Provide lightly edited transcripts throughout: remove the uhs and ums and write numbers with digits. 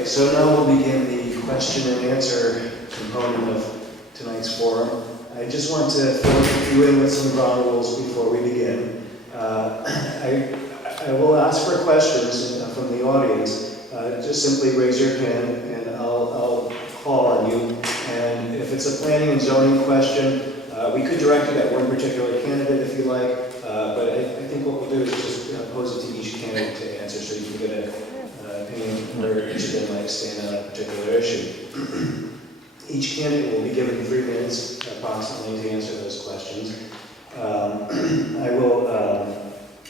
Okay, so now we'll begin the question and answer component of tonight's forum. I just want to fill you in with some ground rules before we begin. I will ask for questions from the audience. Just simply raise your hand and I'll call on you. And if it's a planning and zoning question, we could direct it at one particular candidate if you like, but I think what we'll do is just pose it to each candidate to answer so you can get an opinion where each of them might stand on a particular issue. Each candidate will be given 3 minutes approximately to answer those questions.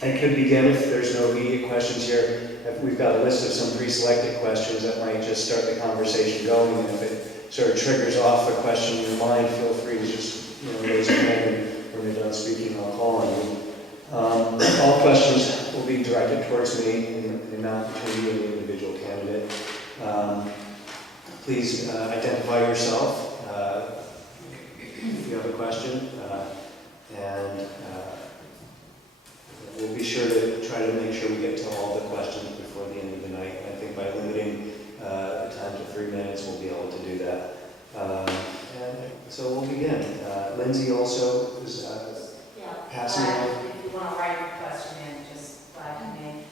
I could begin if there's no immediate questions here. We've got a list of some pre-selected questions that might just start the conversation going, and if it sort of triggers off a question in your mind, feel free to just raise your hand, and when you're done speaking, I'll call on you. All questions will be directed towards me in the amount between you and the individual candidate. Please identify yourself if you have a question, and we'll be sure to try to make sure we get to all the questions before the end of the night. I think by limiting the time to 3 minutes, we'll be able to do that. And so we'll begin. Lindsay also is passing on. If you want to write your question in, just flag me.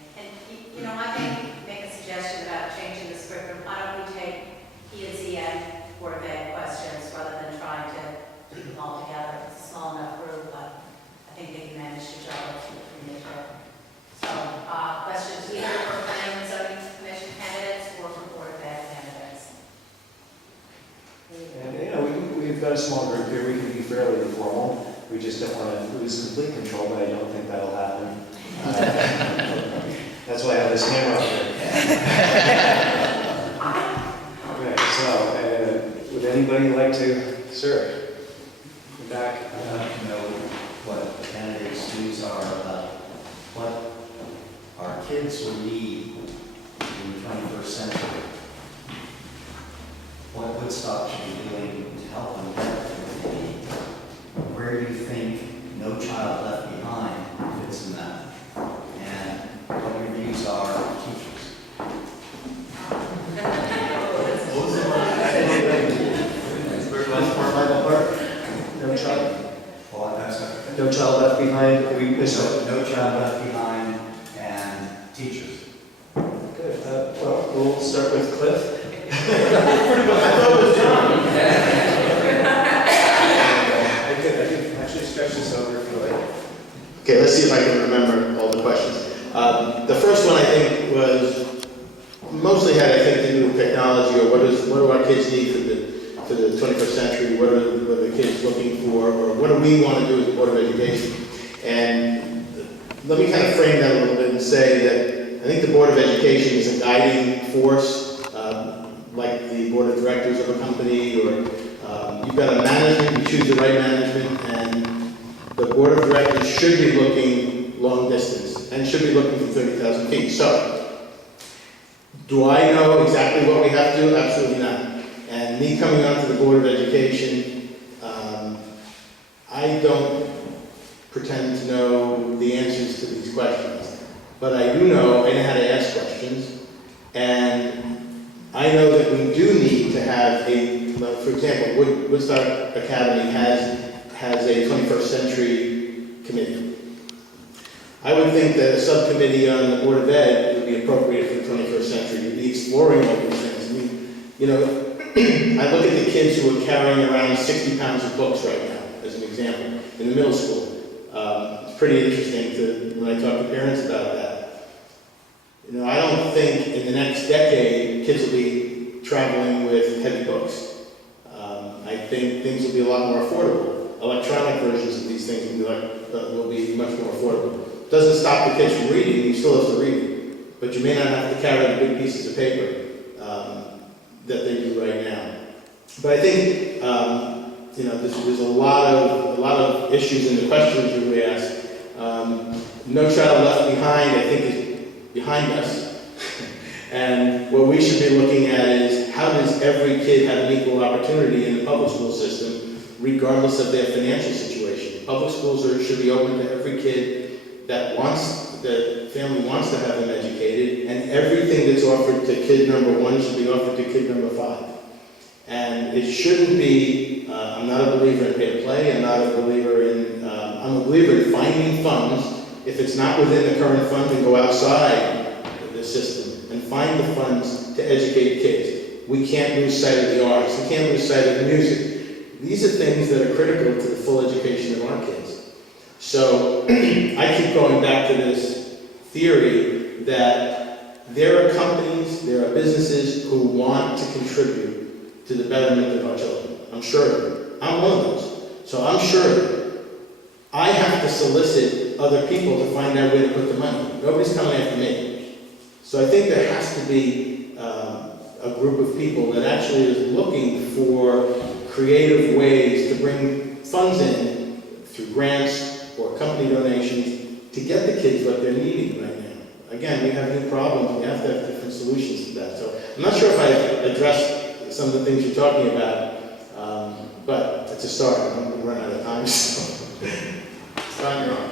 And I may make a suggestion about changing the script. Why don't we take E and Z and Board of Ed questions rather than trying to keep them all together. It's a small enough group, but I think they can manage to juggle it between each other. So questions either for Planning and Zoning Commission candidates or for Board of Ed candidates. And we've got a small group here. We can be fairly informal. We just don't want to lose complete control, but I don't think that'll happen. That's why I have this camera up here. Okay, so would anybody like to, sir, back? I'd like to know what the candidates' views are about what our kids will need in the 21st century. What Woodstock should be doing to help them get what they need. Where do you think No Child Left Behind fits in that? And what your views are of teachers. What was the last part? No child? Well, that's No child left behind. We missed it. No Child Left Behind and teachers. Good. Well, we'll start with Cliff. I thought it was John. I could actually stretch this over if you like. Okay, let's see if I can remember all the questions. The first one I think was mostly had I think to do with technology, or what do our kids need for the 21st century? What are the kids looking for, or what do we want to do as a Board of Education? And let me kind of frame that a little bit and say that I think the Board of Education is a guiding force, like the Board of Directors of a company, or you've got a management, you choose the right management, and the Board of Directors should be looking long distance and should be looking for 30,000 feet. So, do I know exactly what we have to do? Absolutely not. And me coming onto the Board of Education, I don't pretend to know the answers to these questions. But I do know, I know how to ask questions, and I know that we do need to have for example, Woodstock Academy has a 21st century committee. I would think that a subcommittee on the Board of Ed would be appropriate for the 21st century, to be exploring all these things. I mean, I look at the kids who are carrying around 60 pounds of books right now, as an example, in the middle school. It's pretty interesting when I talk to parents about that. I don't think in the next decade kids will be traveling with heavy books. I think things will be a lot more affordable. Electronic versions of these things will be much more affordable. It doesn't stop the kids from reading, you still have to read. But you may not have to carry the big pieces of paper that they do right now. But I think there's a lot of issues in the questions that we ask. No Child Left Behind, I think, is behind us. And what we should be looking at is how does every kid have an equal opportunity in the public school system, regardless of their financial situation. Public schools should be open to every kid, that family wants to have them educated, and everything that's offered to kid number 1 should be offered to kid number 5. And it shouldn't be, I'm not a believer in pay to play, I'm a believer in finding funds. If it's not within the current fund, then go outside the system and find the funds to educate kids. We can't lose sight of the arts, we can't lose sight of the music. These are things that are critical to the full education of our kids. So I keep going back to this theory that there are companies, there are businesses who want to contribute to the betterment of our children. I'm sure of it. I'm one of those. So I'm sure of it. I have to solicit other people to find out where to put the money. Nobody's coming after me. So I think there has to be a group of people that actually is looking for creative ways to bring funds in through grants or company donations to get the kids what they're needing right now. Again, we have new problems, we have to have different solutions to that. So I'm not sure if I addressed some of the things you're talking about, but it's a start. I'm going to run out of time, so. Don, you're on.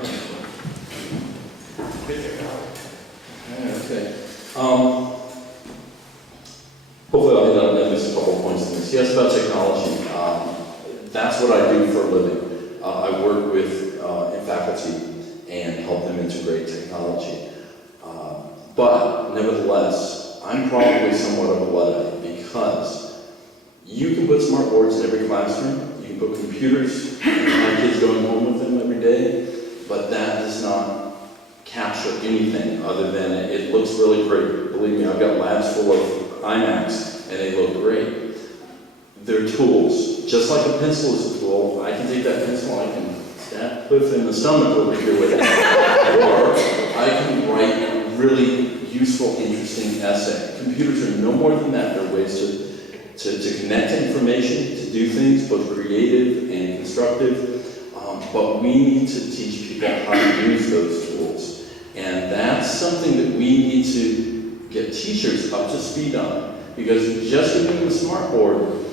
Okay. Hopefully I'll hit on at least a couple of points in this. Yes, about technology. That's what I do for a living. I work with faculty and help them integrate technology. But nevertheless, I'm probably somewhat of a Luddite because you can put smart boards in every classroom, you can put computers, and have kids going home with them every day, but that does not capture anything other than it looks really great. Believe me, I've got labs full of iMacs and they look great. They're tools. Just like a pencil is a tool, I can take that pencil, I can stab Cliff in the stomach over here with it. Or I can write a really useful, interesting essay. Computers are no more than that. They're ways to connect information, to do things, both creative and constructive. But we need to teach people how to use those tools. And that's something that we need to get teachers up to speed on. Because just giving them a smart board,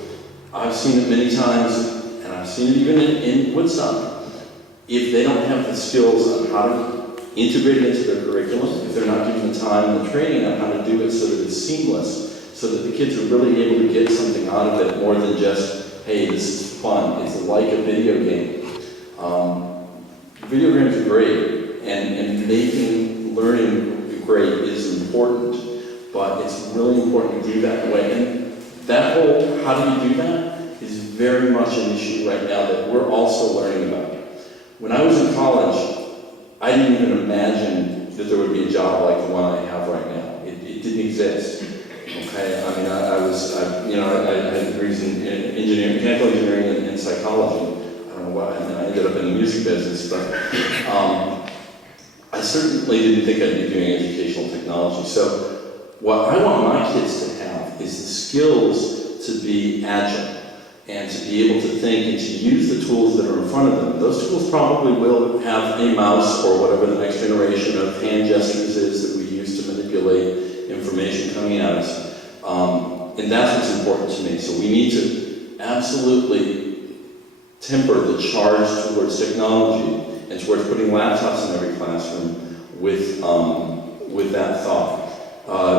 I've seen it many times, and I've seen it even in Woodstock. If they don't have the skills on how to integrate it into their curriculum, if they're not given the time and the training on how to do it so that it's seamless, so that the kids are really able to get something out of it more than just, hey, this is fun, it's like a video game. Video games are great, and making learning great is important, but it's really important to do that way. And that whole, how do you do that, is very much an issue right now that we're also learning about. When I was in college, I didn't even imagine that there would be a job like the one I have right now. It didn't exist. Okay, I mean, I had degrees in engineering, mechanical engineering, and psychology. I don't know why. I mean, I ended up in the music business, but I certainly didn't think I'd be doing educational technology. So, what I want my kids to have is the skills to be agile and to be able to think and to use the tools that are in front of them. Those tools probably will have a mouse or whatever the next generation of hand gestures is that we use to manipulate information coming at us. And that's what's important to me. So we need to absolutely temper the charge towards technology and towards putting laptops in every classroom with that thought.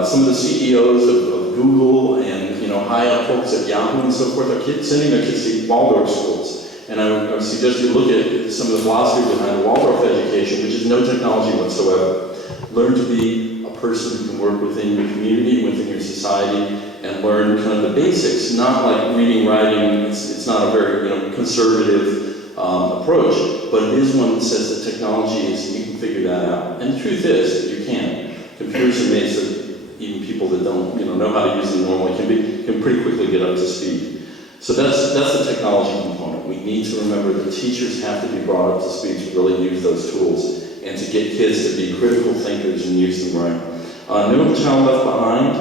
Some of the CEOs of Google and high-up folks at Yahoo and so forth are sending their kids to Waldorf schools. And I would suggest you look at some of the philosophy behind the Waldorf education, which is no technology whatsoever. Learn to be a person who can work within your community, within your society, and learn kind of the basics. Not like reading, writing. It's not a very conservative approach, but it is one that says that technology is, you can figure that out. And the truth is that you can. Computers are made so that even people that don't know how to use them normally can pretty quickly get up to speed. So that's the technology component. We need to remember that teachers have to be brought up to speed to really use those tools and to get kids to be critical thinkers and use them right. No Child Left Behind,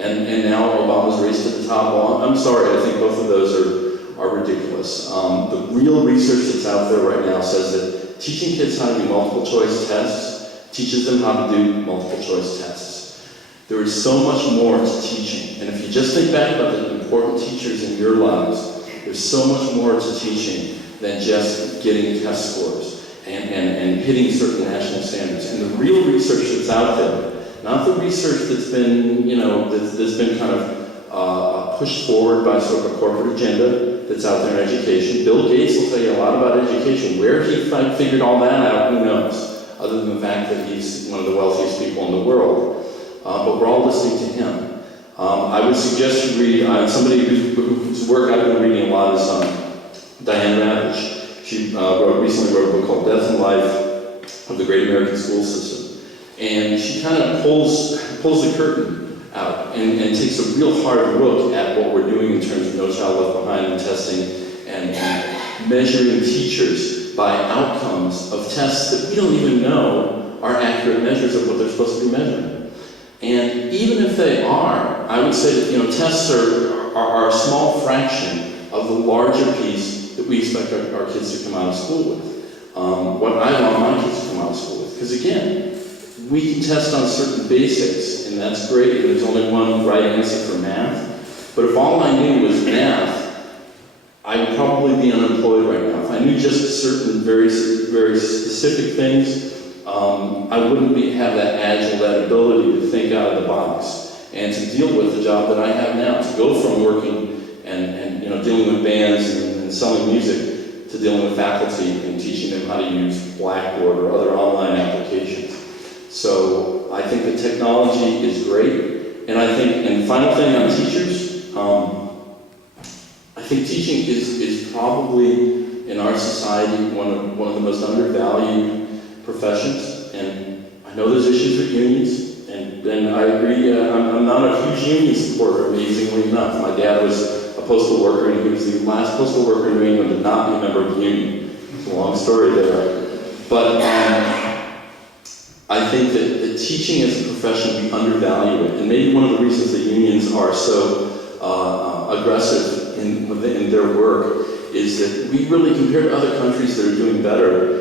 and now Obama's race to the top. Well, I'm sorry, I think both of those are ridiculous. The real research that's out there right now says that teaching kids how to do multiple choice tests teaches them how to do multiple choice tests. There is so much more to teaching. And if you just think back about the important teachers in your lives, there's so much more to teaching than just getting test scores. and hitting certain national standards. And the real research that's out there, not the research that's been, that's been kind of pushed forward by sort of a corporate agenda that's out there in education. Bill Gates will tell you a lot about education. Where he figured all that out, who knows? Other than the fact that he's one of the wealthiest people in the world. But we're all listening to him. I would suggest you read, somebody whose work I've been reading a lot is Diane Ravitch. She recently wrote a book called Death and Life of the Great American School System. And she kind of pulls the curtain out and takes a real hard look at what we're doing in terms of No Child Left Behind and testing and measuring teachers by outcomes of tests that we don't even know are accurate measures of what they're supposed to be measuring. And even if they are, I would say that tests are a small fraction of the larger piece that we expect our kids to come out of school with. What I want my kids to come out of school with. Because again, we can test on certain basics, and that's great, and there's only one right answer for math. But if all I knew was math, I would probably be unemployed right now. If I knew just certain very, very specific things, I wouldn't have that agile, that ability to think out of the box and to deal with the job that I have now, to go from working and dealing with bands and selling music to dealing with faculty and teaching them how to use Blackboard or other online applications. So I think the technology is great, and final thing on teachers, I think teaching is probably in our society one of the most undervalued professions, and I know there's issues with unions, and I agree, I'm not a huge union supporter, amazingly enough. My dad was a postal worker, and he was the last postal worker in New England to not be a member of the union. It's a long story there. But I think that teaching as a profession, we undervalue it, and maybe one of the reasons that unions are so aggressive in their work is that we really, compared to other countries that are doing better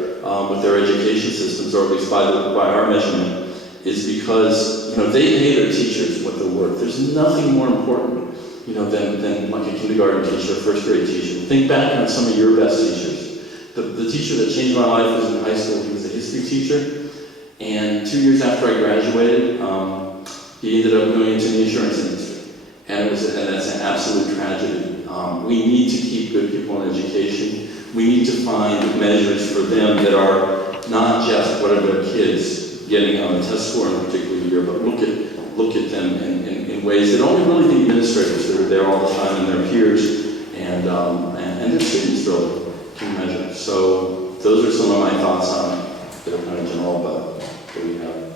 with their education systems, or at least by our measurement, is because they pay their teachers what they're worth. There's nothing more important than like a kindergarten teacher, a first grade teacher. Think back on some of your best teachers. The teacher that changed my life was in high school. He was a history teacher, and 2 years after I graduated, he ended up going into the insurance industry, and that's an absolute tragedy. We need to keep good people in education. We need to find measures for them that are not just what are their kids getting on the test score in a particular year, but look at them in ways that only really the administrators that are there all the time and their peers and their students really can measure. So those are some of my thoughts on it that are kind of general, but what do we have?